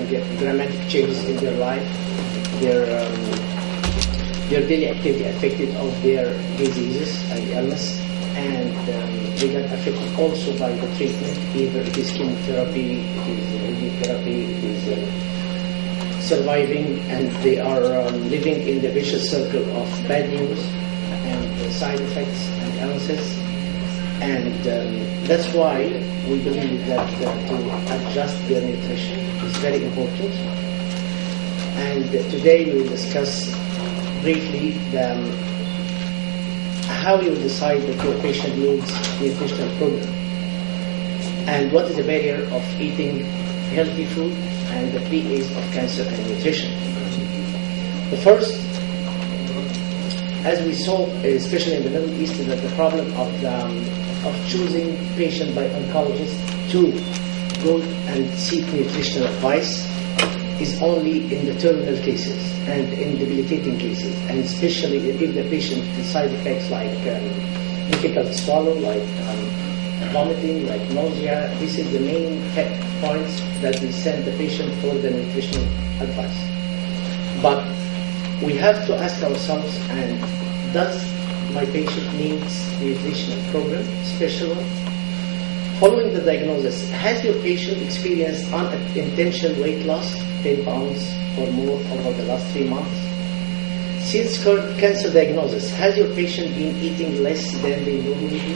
get dramatic changes in their life, their daily activity affected of their diseases and illness, and they get affected also by the treatment, either it is chemotherapy, it is radiotherapy, it is surviving, and they are living in the vicious circle of bad news and side effects and illnesses. And that's why we believe that to adjust their nutrition is very important. And today we will discuss briefly how you decide that your patient needs nutritional program and what is the barrier of eating healthy food and the 3 A's of cancer and nutrition. The first, as we saw, especially in the Middle East, is that the problem of choosing patient by oncologists to go and seek nutritional advice is only in the terminal cases and in debilitating cases, and especially if the patient has side effects like difficult to swallow, like vomiting, like nausea. This is the main points that we send the patient for the nutritional advice. But we have to ask ourselves, and does my patient needs nutritional program, special one? Following the diagnosis, has your patient experienced unintentional weight loss, 10 pounds or more over the last 3 months? Since cancer diagnosis, has your patient been eating less than they normally do?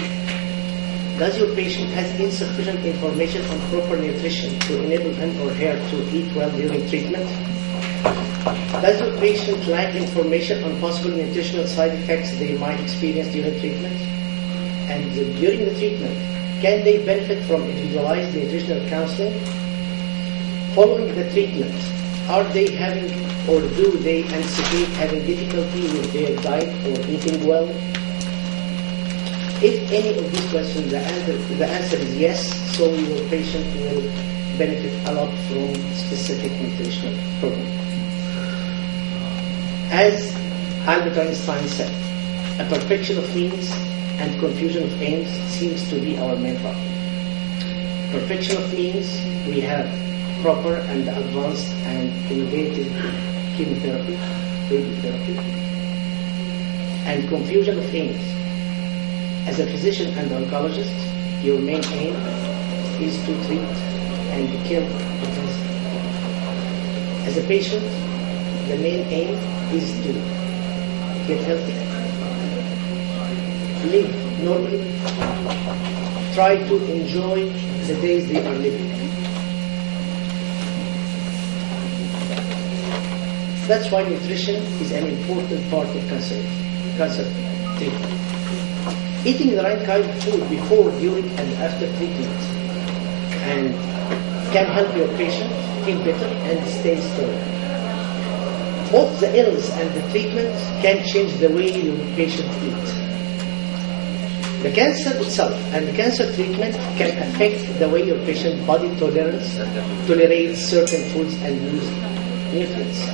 Does your patient have insufficient information on proper nutrition to enable him or her to eat well during treatment? Does your patient lack information on possible nutritional side effects they might experience during treatment? And during the treatment, can they benefit from individualized nutritional counseling? Following the treatment, are they having or do they anticipate having difficulty with their diet or eating well? If any of these questions, the answer is yes, so your patient will benefit a lot from specific nutritional program. As Albert Einstein said, a perfection of means and confusion of aims seems to be our main problem. Perfection of means, we have proper and advanced and innovative chemotherapy, radiotherapy, and confusion of aims. As a physician and oncologist, your main aim is to treat and kill the cancer. As a patient, the main aim is to get healthy, live normally, try to enjoy the days they are living. That's why nutrition is an important part of cancer treatment. Eating the right kind of food before, during, and after treatment and can help your patient feel better and stay strong. Both the illness and the treatment can change the way your patient eats. The cancer itself and the cancer treatment can affect the way your patient's body tolerates certain foods and use nutrients.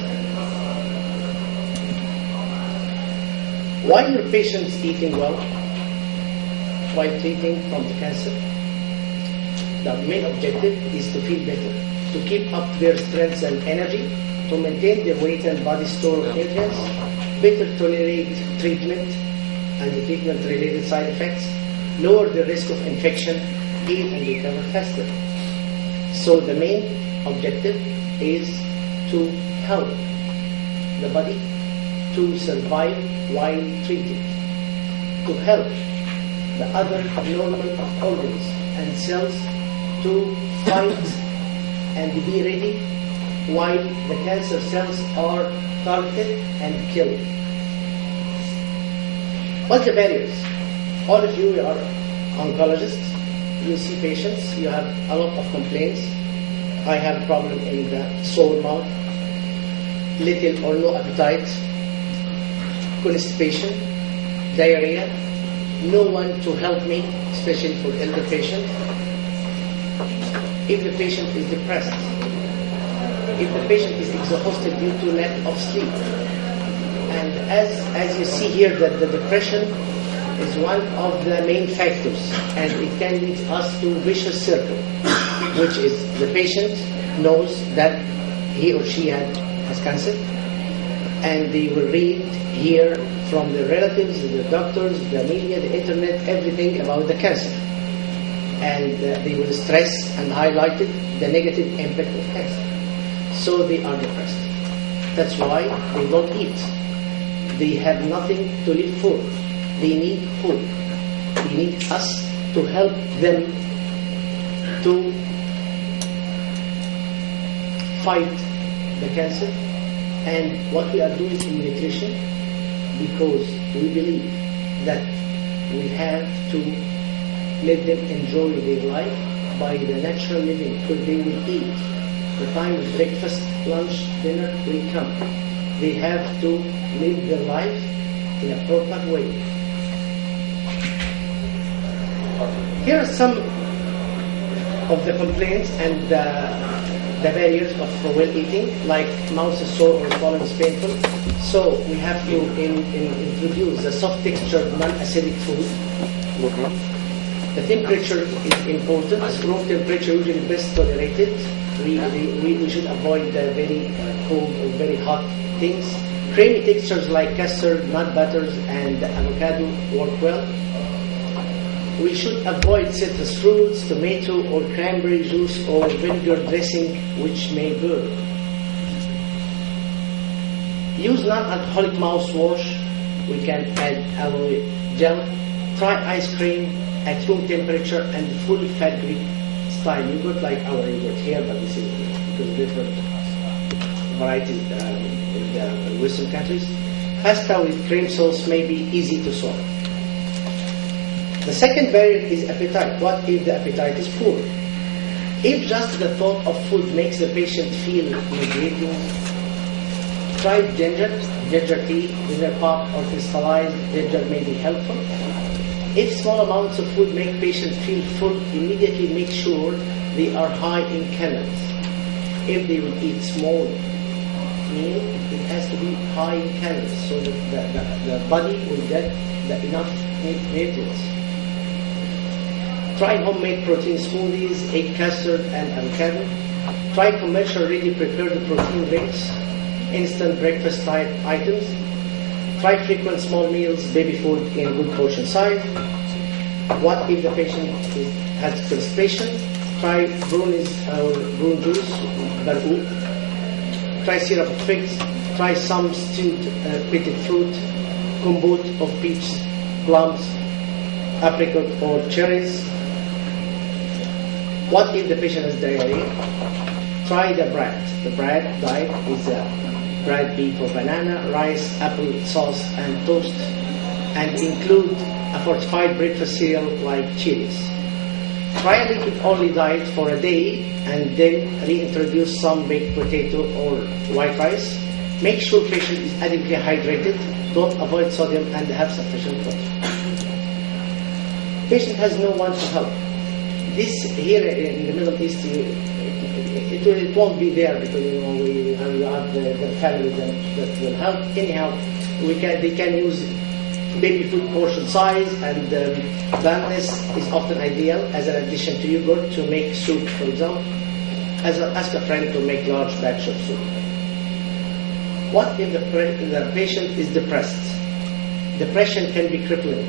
Why your patients eating well while treating from the cancer? The main objective is to feel better, to keep up their strength and energy, to maintain their weight and body store of nutrients, better tolerate treatment and the treatment-related side effects, lower the risk of infection, heal and recover faster. So the main objective is to help the body to survive while treated, to help the other normal organs and cells to fight and be ready while the cancer cells are targeted and killed. What's the barriers? All of you are oncologists, you see patients, you have a lot of complaints. I have problem in the sore mouth, little or no appetite, constipation, diarrhea, no one to help me, especially for elder patients. If the patient is depressed, if the patient is exhausted due to lack of sleep, and as you see here that the depression is one of the main factors, and it can lead us to vicious circle, which is the patient knows that he or she has cancer, and they will read, hear from the relatives, the doctors, the media, the internet, everything about the cancer. And they will stress and highlight the negative impact of cancer. So they are depressed. That's why they don't eat. They have nothing to live for. They need food. They need us to help them to fight the cancer. And what we are doing in nutrition, because we believe that we have to let them enjoy their life by the natural living, because they will eat. The time of breakfast, lunch, dinner will come. They have to live their life in a proper way. Here are some of the complaints and the barriers of well eating, like mouth is sore or swallowing is painful. So we have to introduce the soft textured, non-acidic food. The temperature is important. Room temperature usually best tolerated. We should avoid the very cold or very hot things. Creamy textures like custard, nut butters, and avocado work well. We should avoid citrus fruits, tomato or cranberry juice or vinegar dressing, which may burn. Use non-alcoholic mouthwash. We can add aloe gel. Try ice cream at room temperature and full-fat Greek style yogurt, like our yogurt here, but this is because different varieties in the Western countries. Pasta with cream sauce may be easy to swallow. The second barrier is appetite. What if the appetite is poor? If just the thought of food makes the patient feel nauseating, try ginger tea, ginger pop, or crystallized ginger may be helpful. If small amounts of food make patients feel full, immediately make sure they are high in calories. If they will eat small meal, it has to be high in calories so that the body will get enough nutrients. Try homemade protein smoothies, egg custard, and avocado. Try commercial ready prepared protein drinks, instant breakfast type items. Try frequent small meals, baby food in good portion size. What if the patient has constipation? Try brownies or brown juice, barou. Try syrup of figs. Try some stewed pitted fruit, compote of peach, plums, apricot, or cherries. What if the patient has diarrhea? Try the bread. The bread diet is bread beef or banana, rice, apple sauce, and toast, and include a fortified breakfast cereal like chilies. Try a liquid-only diet for a day and then reintroduce some baked potato or white rice. Make sure patient is adequately hydrated. Don't avoid sodium and have sufficient water. Patient has no one to help. This here in the Middle East, it won't be there because we have the families that will help. Anyhow, they can use baby food portion size, and blandness is often ideal as an addition to yogurt to make soup, for example. Ask a friend to make large batch of soup. What if the patient is depressed? Depression can be crippling.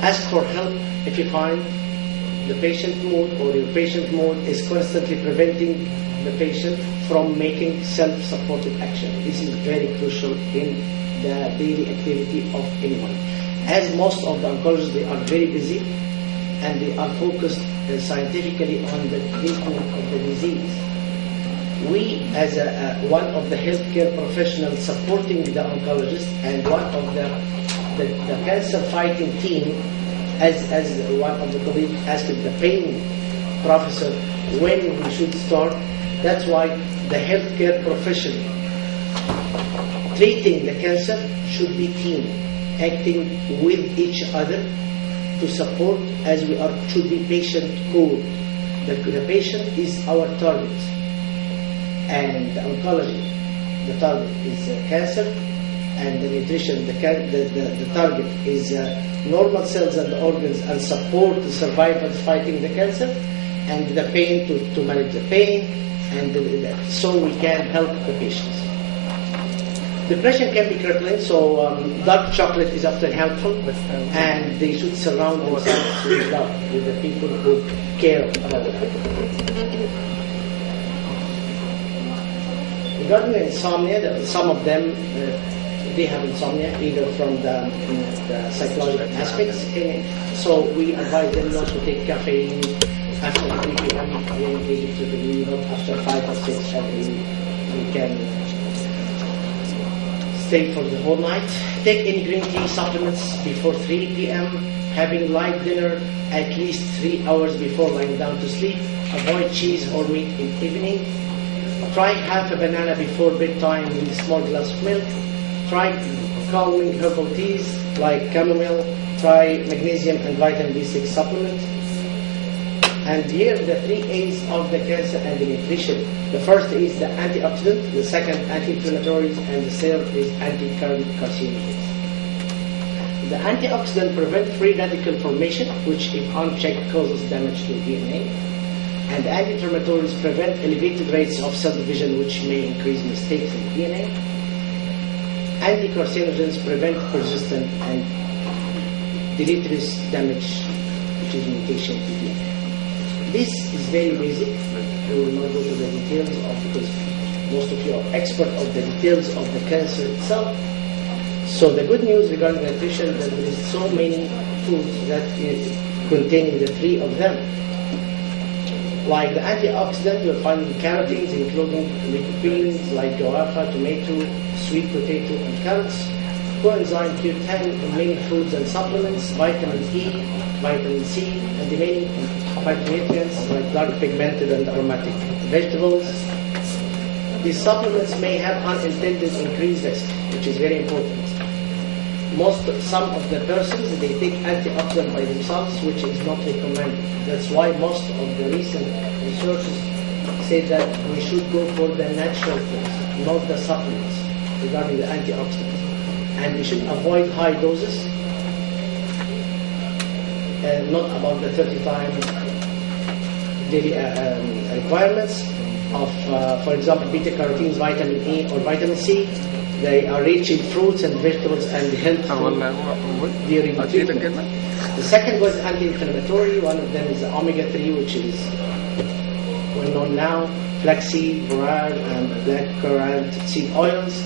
Ask for help if you find the patient mood or your patient mood is constantly preventing the patient from making self-supported action. This is very crucial in the daily activity of anyone. As most of the oncologists, they are very busy and they are focused scientifically on the treatment of the disease. We, as one of the healthcare professionals supporting the oncologist and one of the cancer fighting team, as one of the colleagues asked the pain professor when we should start, that's why the healthcare profession treating the cancer should be team, acting with each other to support, as we are should be patient core. The patient is our target, and the oncology, the target is cancer, and the nutrition, the target is normal cells and organs and support the survivors fighting the cancer, and the pain to manage the pain, and so we can help the patients. Depression can be crippling, so dark chocolate is often helpful, and they should surround themselves with love, with the people who care about them. Regarding insomnia, some of them they have insomnia either from the psychological aspects in it. So we advise them not to take caffeine after 3 p.m. After 5 or 6 we can stay for the whole night. Take any green tea supplements before 3 p.m. Having light dinner at least 3 hours before lying down to sleep. Avoid cheese or meat in the evening. Try half a banana before bedtime with a small glass of milk. Try calming herbal teas like chamomile. Try magnesium and vitamin B6 supplement. And here are the 3 A's of the cancer and the nutrition. The first is the antioxidant, the second anti-inflammatories, and the third is anti-carcinogens. The antioxidant prevent free radical formation, which if unchecked causes damage to DNA. And the anti-inflammatories prevent elevated rates of cell division, which may increase mistakes in DNA. Anti-carcinogens prevent persistent and deleterious damage, which is mutation to DNA. This is very basic. We will not go to the details because most of you are expert of the details of the cancer itself. So the good news regarding nutrition is that there is so many foods that containing the 3 of them. Like the antioxidant, you'll find carotenes, including lycopenes like guava, tomato, sweet potato, and carrots. Coenzyme Q10 in many foods and supplements, vitamin E, vitamin C, and the many phytonutrients like dark pigmented and aromatic vegetables. These supplements may have unintended increased risk, which is very important. Some of the persons, they take antioxidant by themselves, which is not recommended. That's why most of the recent researchers say that we should go for the natural things, not the supplements regarding the antioxidants. And we should avoid high doses, not about the 30 times daily requirements of, for example, beta-carotenes, vitamin E, or vitamin C. They are rich in fruits and vegetables and helpful during treatment. The second was anti-inflammatory. One of them is the omega-3, which is well known now, flaxseed, borage, and black currant seed oils.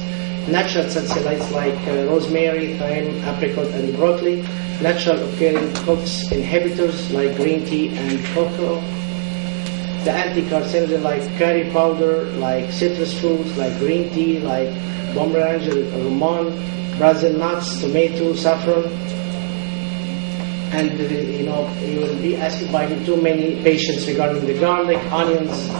Natural salicylates like rosemary, thyme, apricot, and broccoli. Natural occurring COX inhibitors like green tea and cocoa. The anti-carcinogen like curry powder, like citrus fruits, like green tea, like pomerange, rumman, Brazil nuts, tomato, saffron. And you will be asked by too many patients regarding the garlic, onions,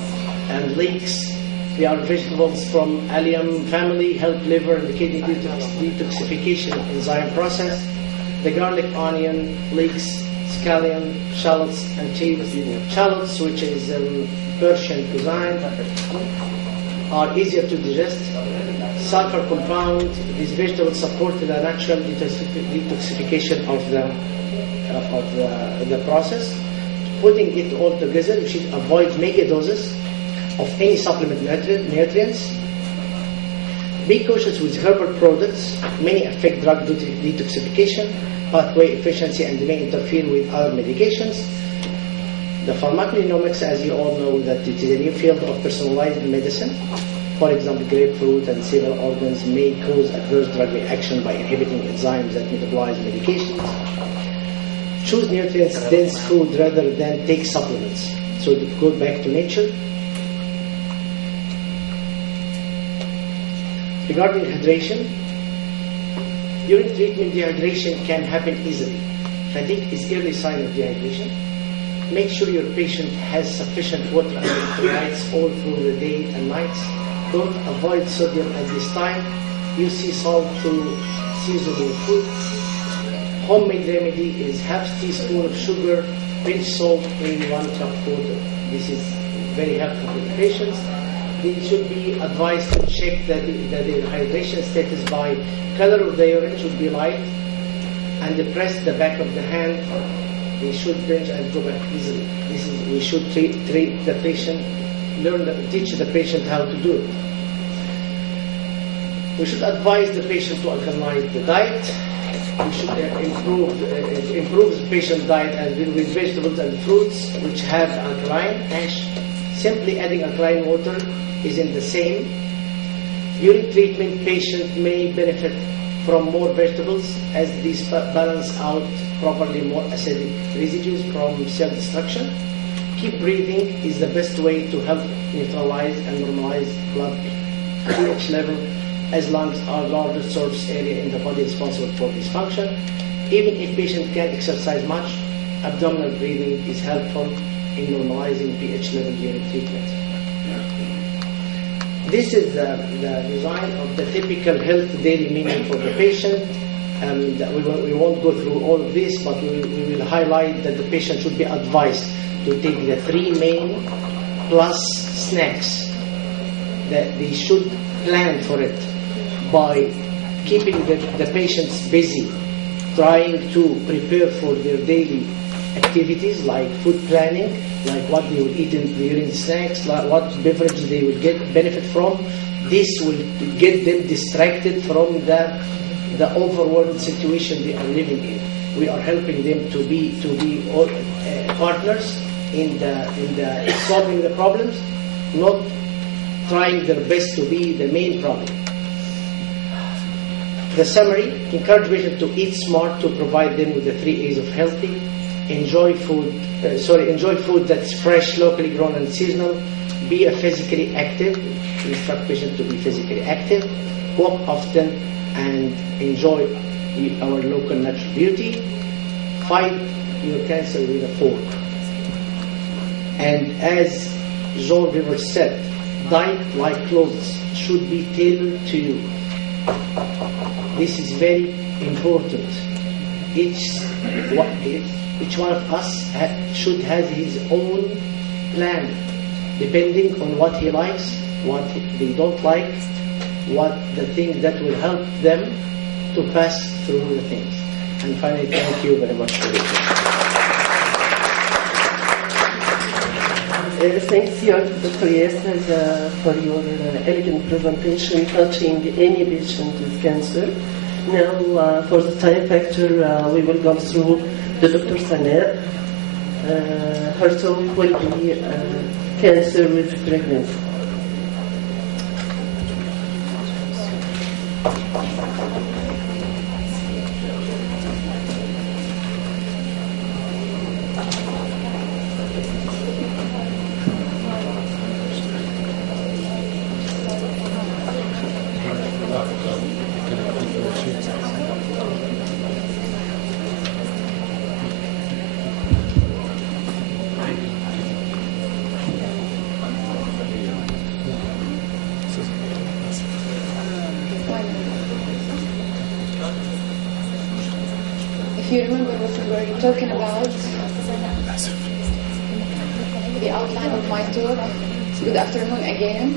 and leeks. They are vegetables from allium family, help liver and kidney detoxification enzyme process. The garlic, onion, leeks, scallion, shallots, and chives. Shallots, which is Persian cuisine, are easier to digest. Sulfur compound, these vegetables support the natural detoxification of the process. Putting it all together, we should avoid mega doses of any supplement nutrients. Be cautious with herbal products. Many affect drug detoxification, pathway efficiency, and may interfere with other medications. The pharmacogenomics, as you all know, that it is a new field of personalized medicine. For example, grapefruit and several organs may cause adverse drug reaction by inhibiting enzymes that metabolize medications. Choose nutrients-dense food rather than take supplements. So to go back to nature. Regarding hydration, during treatment, dehydration can happen easily. Fatigue is early sign of dehydration. Make sure your patient has sufficient water and electrolytes all through the day and nights. Don't avoid sodium at this time. Use sea salt to season your food. Homemade remedy is half teaspoon of sugar, pinch salt in 1 cup water. This is very helpful for the patients. They should be advised to check that the hydration status by color of the urine should be light, and press the back of the hand He should binge and go back easily. We should treat the patient, teach the patient how to do it. We should advise the patient to alkalinize the diet. We should improve the patient's diet and with vegetables and fruits which have alkaline. Ash. Simply adding alkaline water isn't the same. During treatment, patient may benefit from more vegetables as these balance out properly more acidic residues from cell destruction. Keep breathing is the best way to help neutralize and normalize blood pH level, as lungs are largest surface area in the body responsible for this function. Even if patient can't exercise much, abdominal breathing is helpful in normalizing pH level during treatment. This is the design of the typical health daily menu for the patient. We won't go through all of this, but we will highlight that the patient should be advised to take the 3 main plus snacks. That they should plan for it by keeping the patients busy, trying to prepare for their daily activities like food planning, like what they will eat during the snacks, like what beverage they will benefit from. This will get them distracted from the overwhelmed situation they are living in. We are helping them to be all, partners in solving the problems, not trying their best to be the main problem. The summary: encourage patients to eat smart to provide them with the 3 A's of healthy. Enjoy food that's fresh, locally grown and seasonal. Be physically active. Instruct patients to be physically active. Walk often and enjoy our local natural beauty. Fight your cancer with a fork. And as Jean Viver said, diet like clothes should be tailored to you. This is very important. Each one of us should have his own plan, depending on what he likes, what they don't like, what the thing that will help them to pass through the things. And finally, thank you very much for listening. Thanks, Dr. Yasser, for your elegant presentation touching any patient with cancer. Now, for the time factor, we will go through the Dr. Sana. Her talk will be cancer with pregnancy. If you remember what we were talking about, the outline of my talk. Good afternoon again.